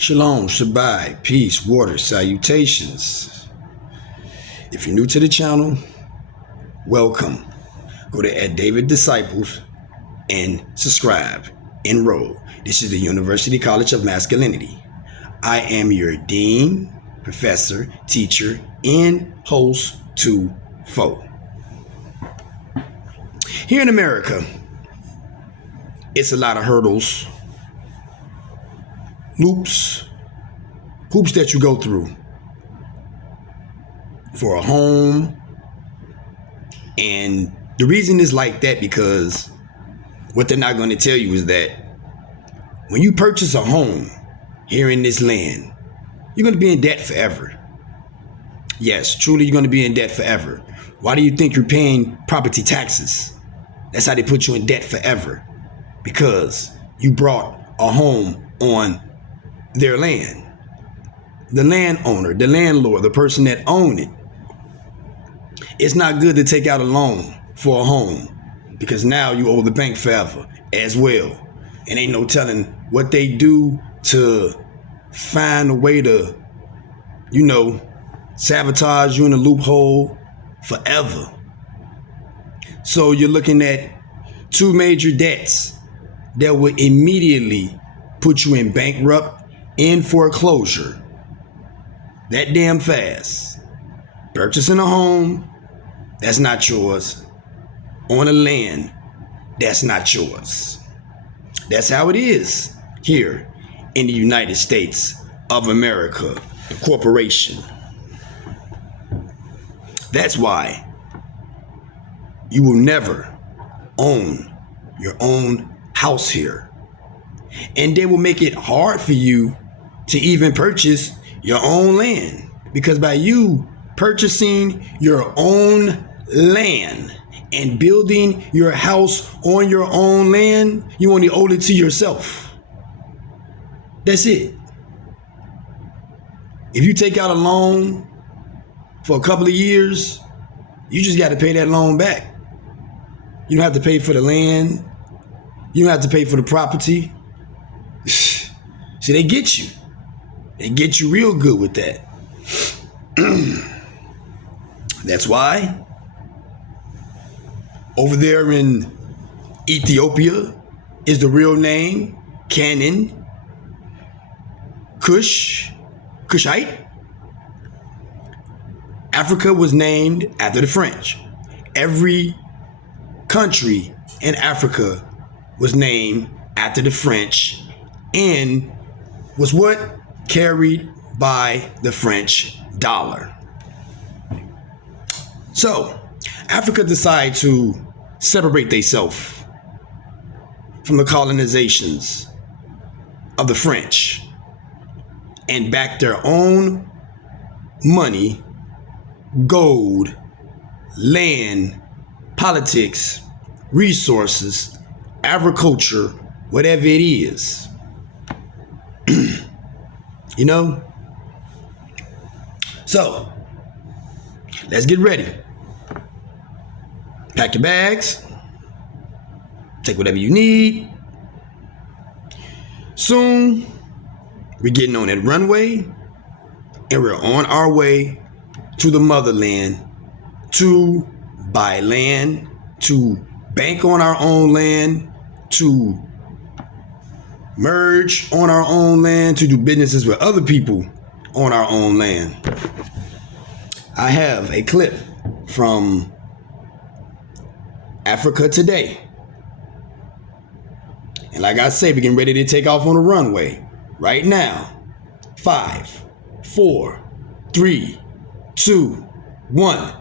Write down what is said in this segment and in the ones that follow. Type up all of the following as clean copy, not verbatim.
Shalom, Shabbat, peace, water, salutations. If you're new to the channel, welcome. Go to @David Disciples and subscribe. Enroll. This is the University College of Masculinity. I am your dean, professor, teacher, and host to fore. Here in America, it's a lot of hurdles, hoops that you go through for a home. And the reason is like that because what they're not going to tell you is that when you purchase a home here in this land, you're going to be in debt forever. Yes, truly, you're going to be in debt forever. Why do you think you're paying property taxes? That's how they put you in debt forever. Because you brought a home on their land. The landowner, the landlord, the person that owned it. It's not good to take out a loan for a home because now you owe the bank forever as well. And ain't no telling what they do to find a way to, sabotage you in a loophole forever. So you're looking at two major debts that will immediately put you in bankrupt, in foreclosure, that damn fast. Purchasing a home that's not yours, on a land that's not yours. That's how it is here in the United States of America, the corporation. That's why you will never own your own house here. And they will make it hard for you to even purchase your own land. Because by you purchasing your own land and building your house on your own land, you only owe it to yourself. That's it. If you take out a loan for a couple of years, you just got to pay that loan back. You don't have to pay for the land. You don't have to pay for the property. See, they get you. They get you real good with that. That's why over there in Ethiopia is the real name Canaan, Cushite. Africa was named after the French. Every country in Africa was named after the French and was what? Carried by the French dollar. So, Africa decided to separate themselves from the colonizations of the French and back their own money, gold, land, politics, resources, agriculture, whatever it is. So, let's get ready. Pack your bags. Take whatever you need. Soon, we're getting on that runway and we're on our way to the motherland to buy land, to bank on our own land, to merge on our own land, to do businesses with other people on our own land. I have a clip from Africa Today. And like I said, we're getting ready to take off on the runway right now. 5, 4, 3, 2, 1.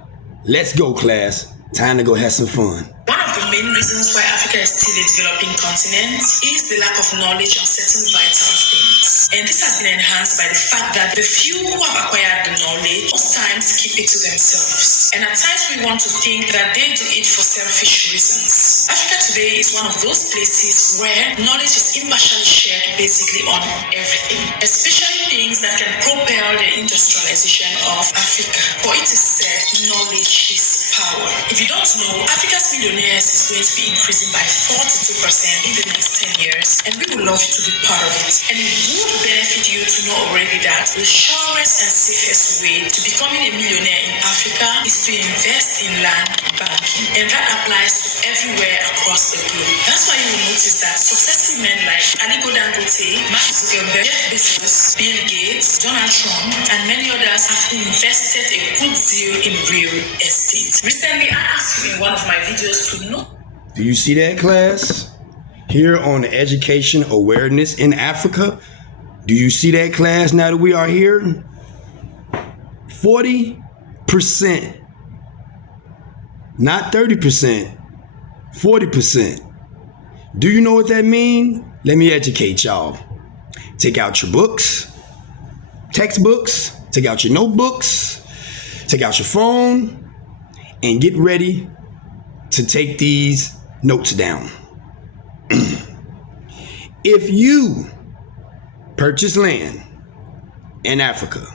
Let's go, class. Time to go have some fun. One of the main reasons why Africa is still a developing continent is the lack of knowledge on certain vital things. And this has been enhanced by the fact that the few who have acquired the knowledge most times keep it to themselves. And at times we want to think that they do it for selfish reasons. Africa today is one of those places where knowledge is impartially shared basically on everything, especially things that can propel the industrialization of Africa. For it is said, knowledge is power. If you don't know, Africa's millionaires is going to be increasing by 42% in the next 10 years, and we would love you to be part of it. And it would benefit you to know already that the surest and safest way to becoming a millionaire in Africa is to invest in land banking. And that applies to everywhere across the globe. That's why you will notice that successful men like Aliko Dangote, Mark Zuckerberg, Jeff Bezos, Bill Gates, Donald Trump, and many others have invested a good deal in real estate. Recently, I asked you in one of my videos to know. Do you see that, class? Here on Education Awareness in Africa. Do you see that, class, now that we are here? 40%. Not 30%. 40%. Do you know what that means? Let me educate y'all. Take out your books, textbooks, take out your notebooks, take out your phone, and get ready to take these notes down. If you purchase land in Africa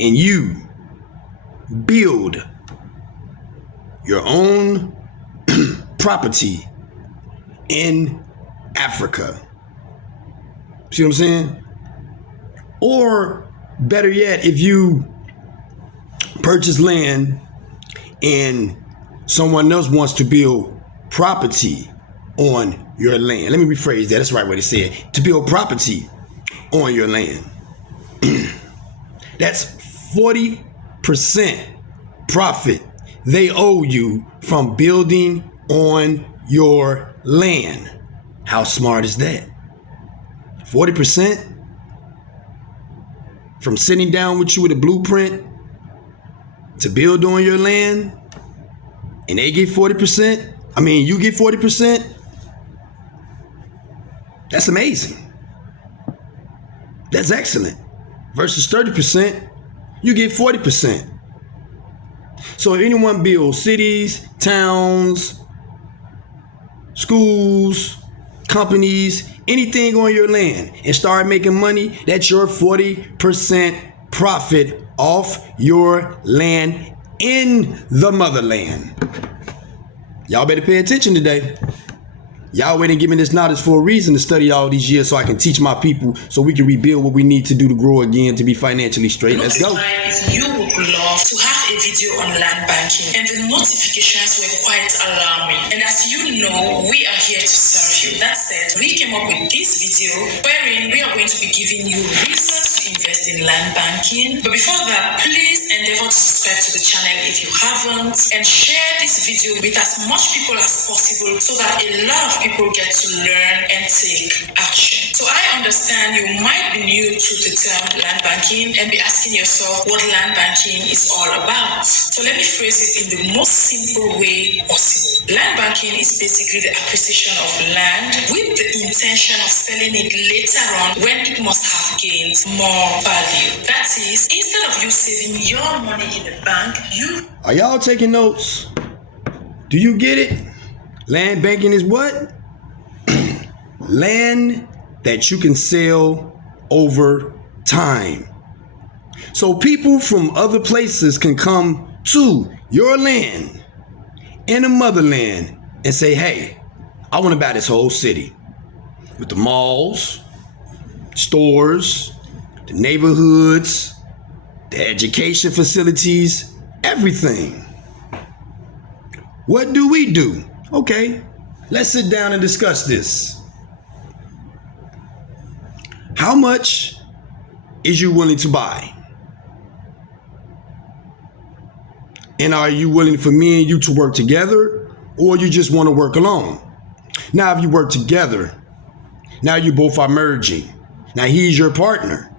and you build your own property in Africa, see what I'm saying? Or better yet, if you purchase land and someone else wants to build property on your land. Let me rephrase that. That's the right way to say it. To build property on your land. That's 40% profit they owe you from building on your land. How smart is that? 40% from sitting down with you with a blueprint to build on your land, and they get 40%. I mean, you get 40%. That's amazing. That's excellent. Versus 30%, you get 40%. So if anyone builds cities, towns, schools, companies, anything on your land and start making money, that's your 40% profit off your land in the motherland. Y'all better pay attention today. Y'all waiting to give me this knowledge for a reason, to study all these years so I can teach my people so we can rebuild what we need to do to grow again, to be financially straight. Let's go. You would love to have a video on land banking, and the notifications were quite alarming. And as you know, we are here to serve you. That said, we came up with this video wherein we are going to be giving you reasons to invest in land banking. But before that, please endeavor to subscribe to the channel if you haven't, and share this video with as much people as possible so that a lot of people get to learn and take action. So I understand you might be new to the term land banking and be asking yourself what land banking is all about. So let me phrase it in the most simple way possible. Land banking is basically the acquisition of land with the intention of selling it later on when it must have gained more value. That is, instead of you saving your money in the bank, you... Are y'all taking notes? Do you get it? Land banking is what? Land that you can sell over time. So people from other places can come to your land in the motherland and say, hey, I want to buy this whole city with the malls, stores, the neighborhoods, the education facilities, everything. What do we do? Okay, let's sit down and discuss this. How much is you willing to buy? And are you willing for me and you to work together, or you just want to work alone? Now, if you work together, now you both are merging. Now he's your partner.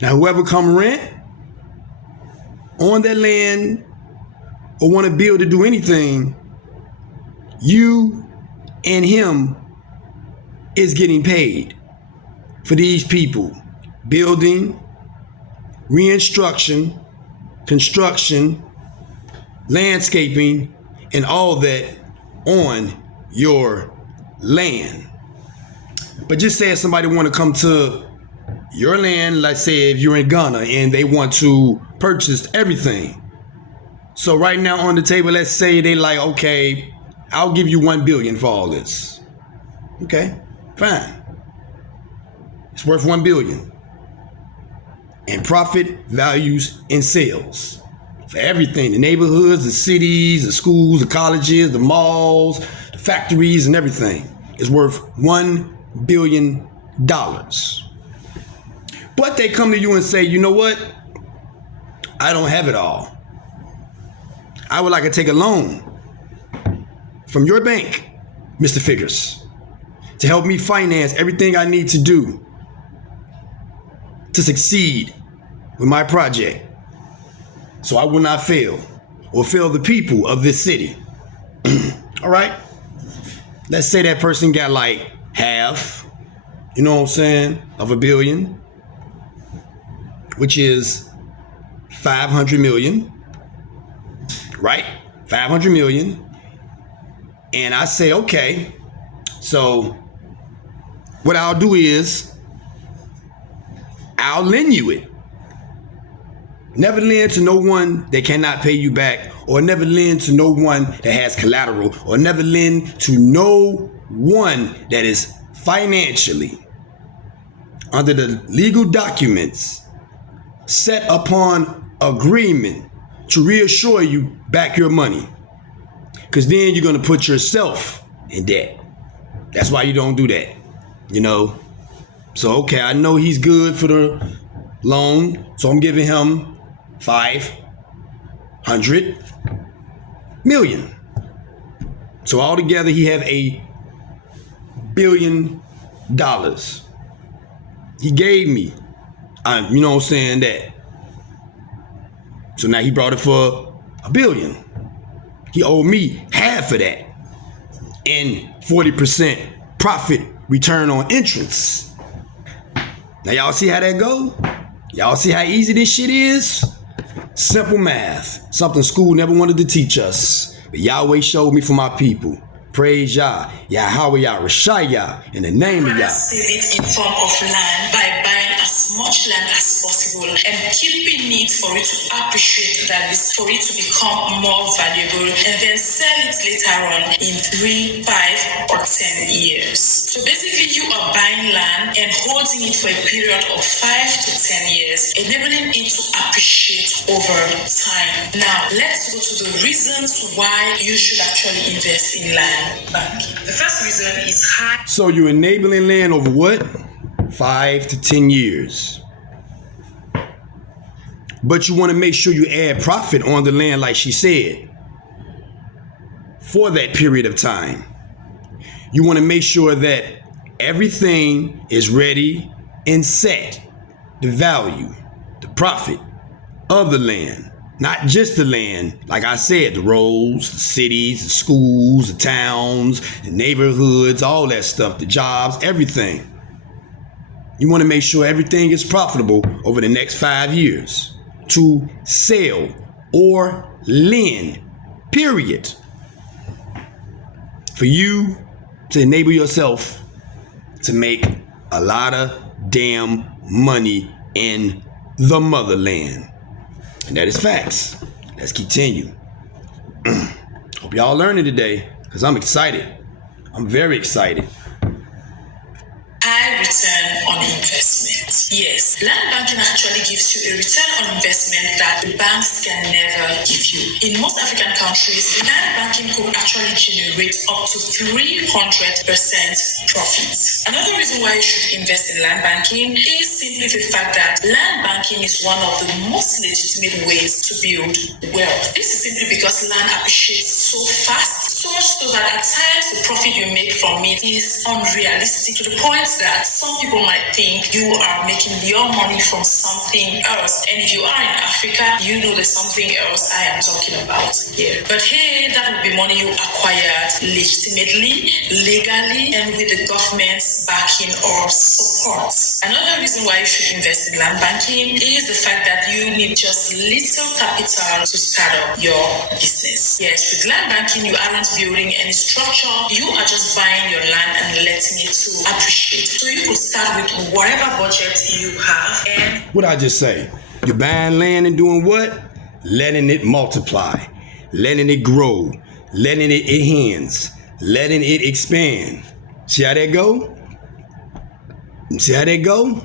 Now whoever come rent on that land or want to build or do anything, you and him is getting paid for these people building, reinstruction, construction, landscaping, and all that on your land. But just say if somebody want to come to your land, let's say if you're in Ghana and they want to purchase everything. So right now on the table, let's say they like, okay, I'll give you $1 billion for all this. Okay, fine. It's worth 1 billion. And profit, values, and sales. For everything, the neighborhoods, the cities, the schools, the colleges, the malls, the factories, and everything is worth $1 billion. But they come to you and say, you know what? I don't have it all. I would like to take a loan from your bank, Mr. Figures, to help me finance everything I need to do to succeed with my project, so I will not fail or fail the people of this city. All right? Let's say that person got like half, you know what I'm saying, of $1 billion, which is 500 million, right? 500 million. And I say, okay, so what I'll do is I'll lend you it. Never lend to no one that cannot pay you back, or never lend to no one that has collateral, or never lend to no one that is financially under the legal documents set upon agreement to reassure you back your money. Because then you're going to put yourself in debt. That's why you don't do that, you know. So, okay, I know he's good for the loan, so I'm giving him 500 million. So altogether he have $1 billion. He gave me, you know what I'm saying, that. So now he brought it for $1 billion. He owed me half of that and 40% profit return on interest. Now y'all see how that go? Y'all see how easy this shit is? Simple math, something school never wanted to teach us, but Yahweh showed me for my people. Praise Yah, Yahweh Yah, Rashayah, in the name of Yah. Save it in form of land by buying as much land as possible and keeping it for it to appreciate that, for it to become more valuable, and then sell it later on in 3, 5, or 10 years. So basically you are buying land and holding it for a period of 5 to 10 years, enabling it to appreciate over time. Now let's go to the reasons why you should actually invest in land banking. The first reason is high. So you're enabling land over what? 5 to 10 years. But you want to make sure you add profit on the land, like she said, for that period of time. You want to make sure that everything is ready and set. The value, the profit of the land. Not just the land, like I said, the roads, the cities, the schools, the towns, the neighborhoods, all that stuff, the jobs, everything. You want to make sure everything is profitable over the next 5 years to sell or lend, period. For you to enable yourself to make a lot of damn money in the motherland. And that is facts. Let's continue. Hope y'all learning today, because I'm excited. I'm very excited. High return on investment. Yes, land banking actually gives you a return on investment that the banks can never give you. In most African countries, land banking could actually generate up to 300% profit. Another reason why you should invest in land banking is simply the fact that land banking is one of the most legitimate ways to build wealth. This is simply because land appreciates so fast, so much so that at times the profit you make from it is unrealistic, to the point that some people might think you are making your money from something else. And if you are in Africa, you know there's something else I am talking about here. But hey, that would be money you acquired legitimately, legally, and with the government's backing or support. Another reason why you should invest in land banking is the fact that you need just little capital to start up your business. Yes, with land banking, you aren't building any structure. You are just buying your land and letting it to appreciate. So you could start with whatever budget you have. And What I just say? You're buying land and doing what? Letting it multiply, letting it grow, letting it enhance, letting it expand. See how that go? See how they go?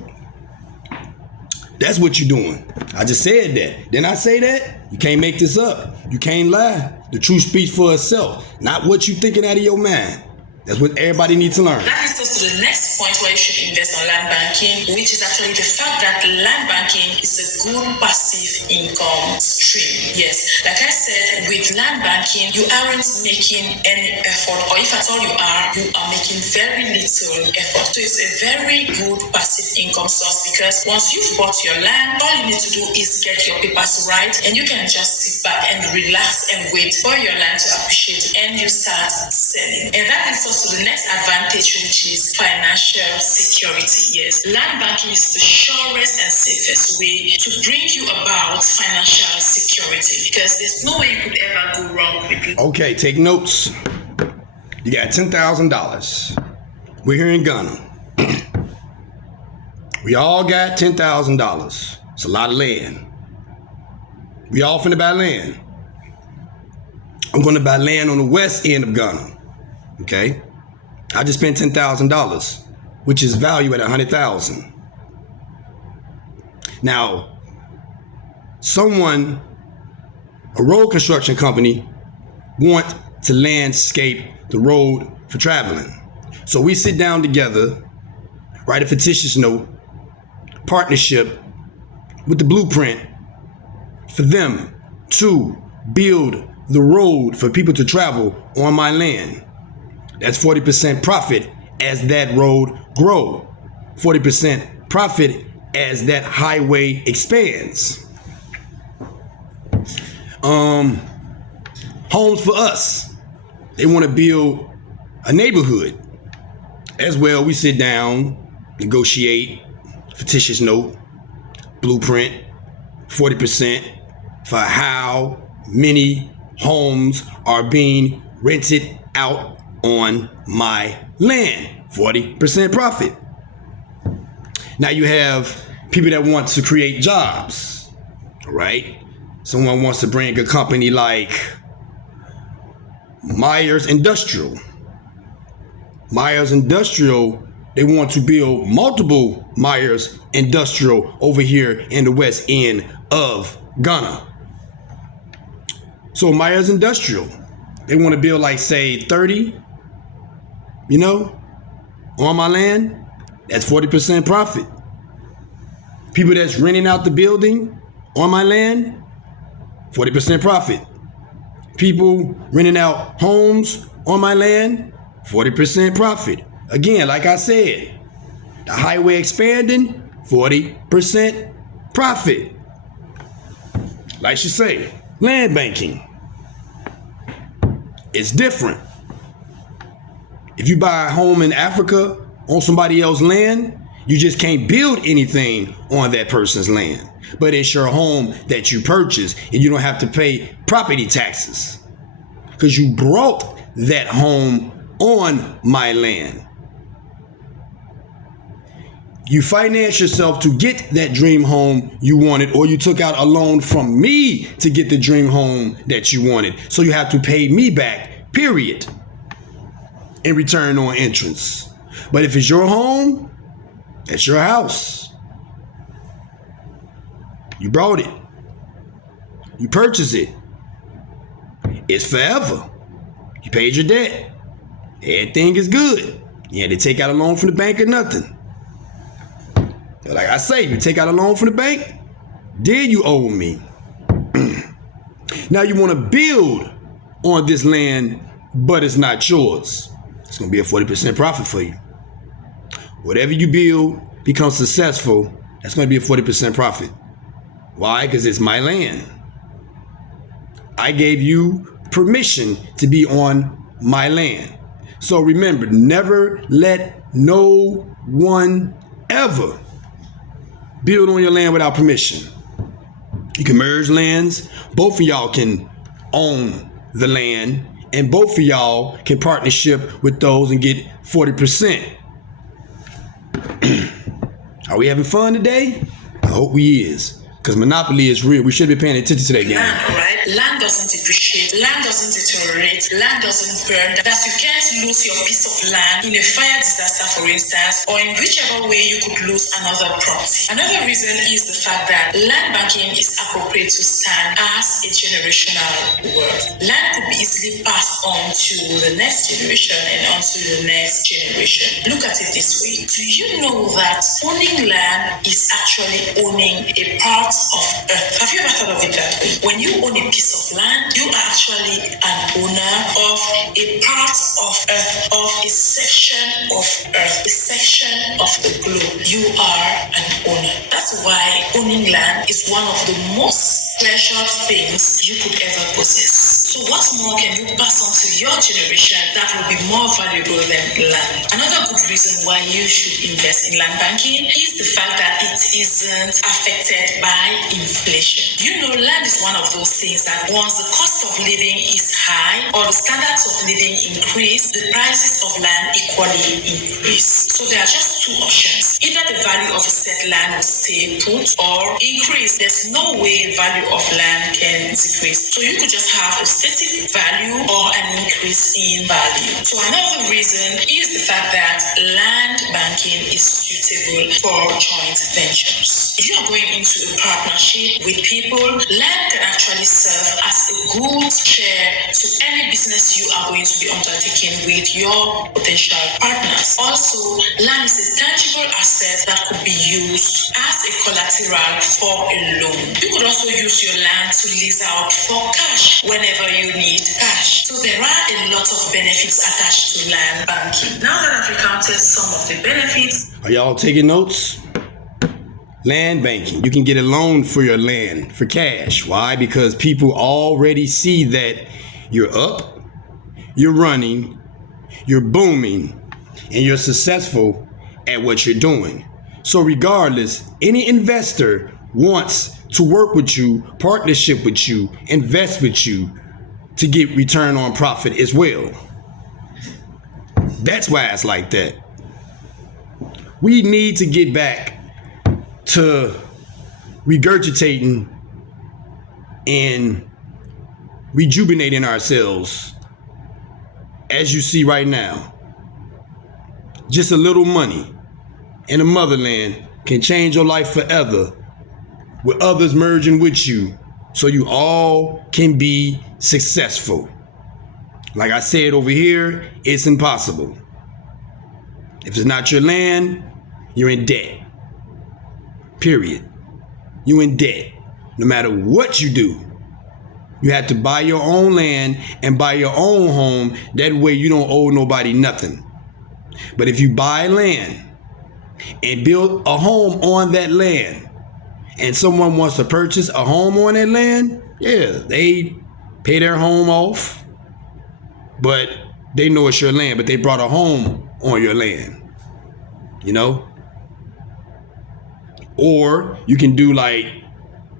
That's what you're doing. I just said that. Didn't I say that? You can't make this up. You can't lie. The truth speaks for itself, not what you thinking out of your mind. That's what everybody needs to learn. That leads us to the next point where you should invest on land banking, which is actually the fact that land banking is a good passive income stream. Yes, like I said, with land banking, you aren't making any effort, or if at all you are making very little effort. So it's a very good passive income source because once you've bought your land, all you need to do is get your papers right, and you can just sit back and relax and wait for your land to appreciate, and you start selling. And that leads us to the next advantage, which is financial security. Yes, land banking is the surest and safest way to bring you about financial security because there's no way you could ever go wrong with it. Okay, take notes. You got $10,000. We're here in Ghana. We all got $10,000. It's a lot of land. We all finna buy land. I'm gonna buy land on the west end of Ghana. Okay, I just spent $10,000, which is valued at $100,000. Now, a road construction company, want to landscape the road for traveling. So we sit down together, write a fictitious note, partnership with the blueprint for them to build the road for people to travel on my land. That's 40% profit as that road grow. 40% profit as that highway expands. Homes for us. They want to build a neighborhood. As well, we sit down, negotiate, fictitious note, blueprint, 40% for how many homes are being rented out on my land. 40% profit. Now you have people that want to create jobs, right? Someone wants to bring a company like Myers Industrial. Myers Industrial, they want to build multiple Myers Industrial over here in the west end of Ghana. So Myers Industrial, they want to build like say 30, on my land. That's 40% profit. People that's renting out the building on my land, 40% profit. People renting out homes on my land, 40% profit. Again, like I said, the highway expanding, 40% profit. Like she say, land banking. It's different. If you buy a home in Africa on somebody else's land, you just can't build anything on that person's land. But it's your home that you purchase, and you don't have to pay property taxes because you brought that home on my land. You finance yourself to get that dream home you wanted, or you took out a loan from me to get the dream home that you wanted. So you have to pay me back, period, in return on interest. But if it's your home, it's your house. You brought it. You purchased it. It's forever. You paid your debt. Everything is good. You had to take out a loan from the bank or nothing. But like I say, you take out a loan from the bank, then you owe me. Now you want to build on this land, but it's not yours. It's going to be a 40% profit for you. Whatever you build becomes successful, that's going to be a 40% profit. Why? Because it's my land. I gave you permission to be on my land. So remember, never let no one ever build on your land without permission. You can merge lands. Both of y'all can own the land, and both of y'all can partnership with those and get 40%. Are we having fun today? I hope we is, because monopoly is real. We should be paying attention to that game. Right? land doesn't depreciate, land doesn't deteriorate, land doesn't burn, that you can't lose your piece of land in a fire disaster, for instance, or in whichever way you could lose another property. Another reason is the fact that land banking is appropriate to stand as a generational wealth. Land could be easily passed on to the next generation and on to the next generation. Look at it this way. Do you know that owning land is actually owning a part of earth? Have you ever thought of it that way? When you own a piece of land, you are actually an owner of a part of earth, of a section of earth, a section of the globe. You are an owner. That's why owning land is one of the most treasured things you could ever possess. So what more can you pass on to your generation that will be more valuable than land? Another good reason why you should invest in land banking is the fact that it isn't affected by inflation. You know, land is one of those things that once the cost of living is high or the standards of living increase, the prices of land equally increase. So there are just two options. Either the value of a set land will stay put or increase. There's no way value of land can decrease. So you could just have a static value or an increase in value. So another reason is the fact that land banking is suitable for joint ventures. If you are going into a partnership with people, land can actually serve as a good chair to any business you are going to be undertaking with your potential partners. Also, land is a tangible asset that could be used as a collateral for a loan. You could also use your land to lease out for cash whenever you need cash. So there are a lot of benefits attached to land banking. Now that I've recounted some of the benefits, are y'all taking notes? Land banking. You can get a loan for your land for cash. Why? Because people already see that you're up, you're running, you're booming, and you're successful at what you're doing. So regardless, any investor wants to work with you, partnership with you, invest with you to get return on profit as well. That's why it's like that. We need to get back to regurgitating and rejuvenating ourselves as you see right now. Just a little money in the motherland can change your life forever, with others merging with you so you all can be successful. Like I said over here, it's impossible. If it's not your land, you're in debt. Period. You're in debt. No matter what you do, you have to buy your own land and buy your own home. That way you don't owe nobody nothing. But if you buy land and build a home on that land, and someone wants to purchase a home on that land, yeah, they pay their home off, but they know it's your land, but they brought a home on your land, you know? Or you can do like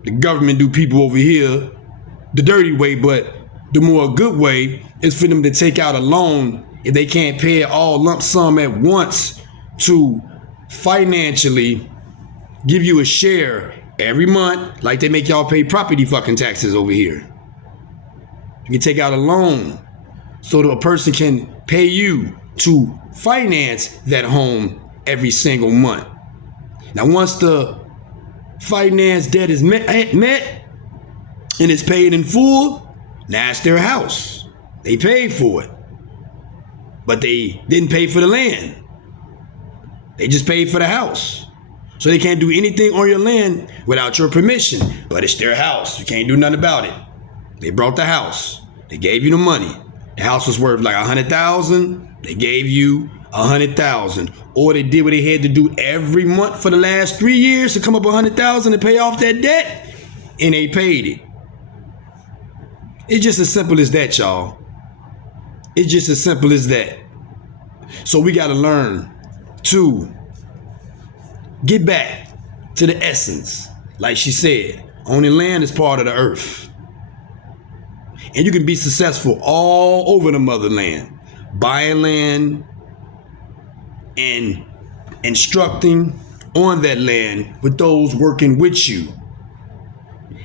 the government do people over here, the dirty way, but the more good way is for them to take out a loan if they can't pay it all lump sum at once, to financially give you a share every month, like they make y'all pay property fucking taxes over here. You can take out a loan so that a person can pay you to finance that home every single month. Now, once the finance debt is met and it's paid in full, now it's their house. They paid for it, but they didn't pay for the land. They just paid for the house. So they can't do anything on your land without your permission, but it's their house. You can't do nothing about it. They brought the house. They gave you the money. The house was worth like $100,000. They gave you $100,000. Or they did what they had to do every month for the last 3 years to come up $100,000 and pay off that debt, and they paid it. It's just as simple as that, y'all. It's just as simple as that. So we got to learn to get back to the essence. Like she said, owning land is part of the earth. And you can be successful all over the motherland, buying land and instructing on that land with those working with you.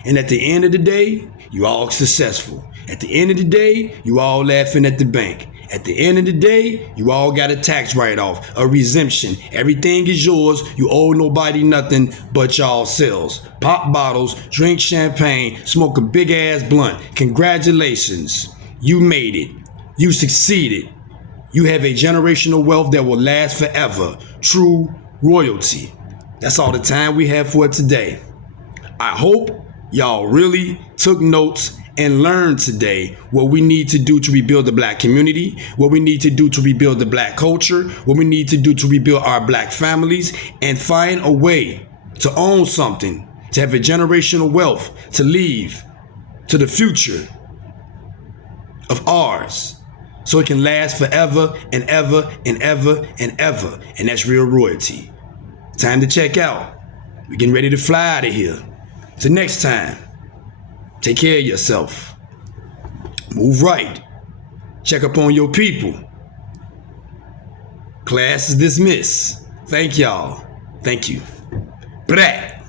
And at the end of the day, you all successful. At the end of the day, you all laughing at the bank. At the end of the day, you all got a tax write-off, a exemption. Everything is yours. You owe nobody nothing but y'all selves. Pop bottles, drink champagne, smoke a big ass blunt. Congratulations. You made it. You succeeded. You have a generational wealth that will last forever. True royalty. That's all the time we have for today. I hope y'all really took notes and learned today what we need to do to rebuild the black community, what we need to do to rebuild the black culture, what we need to do to rebuild our black families, and find a way to own something, to have a generational wealth to leave to the future of ours, so it can last forever and ever and ever and ever. And that's real royalty. Time to check out. We're getting ready to fly out of here. Till next time, take care of yourself. Move right. Check up on your people. Class is dismissed. Thank y'all. Thank you. Brat.